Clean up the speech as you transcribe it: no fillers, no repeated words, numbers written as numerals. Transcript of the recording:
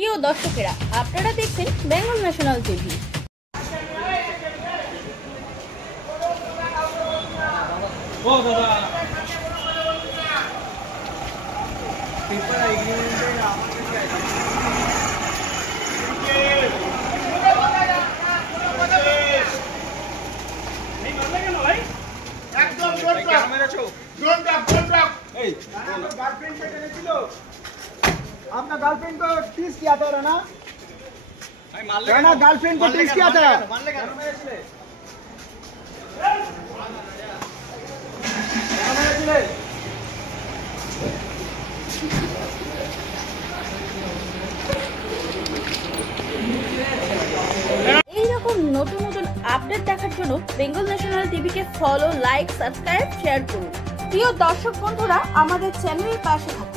প্রিয় দর্শকেরা, আপনারা দেখছেন বেঙ্গল ন্যাশনাল টিভি। अपना गर्लफ्रेंड को टीज किया था राना गर्लफ्रेंड को टीज किया था। এইরকম নতুন নতুন আপডেট দেখার জন্য বেঙ্গল ন্যাশনাল টিভিকে ফলো, লাইক, সাবস্ক্রাইব, শেয়ার করুন। প্রিয় দর্শক বন্ধুরা, আমাদের চ্যানেলের পাশে থাকুন।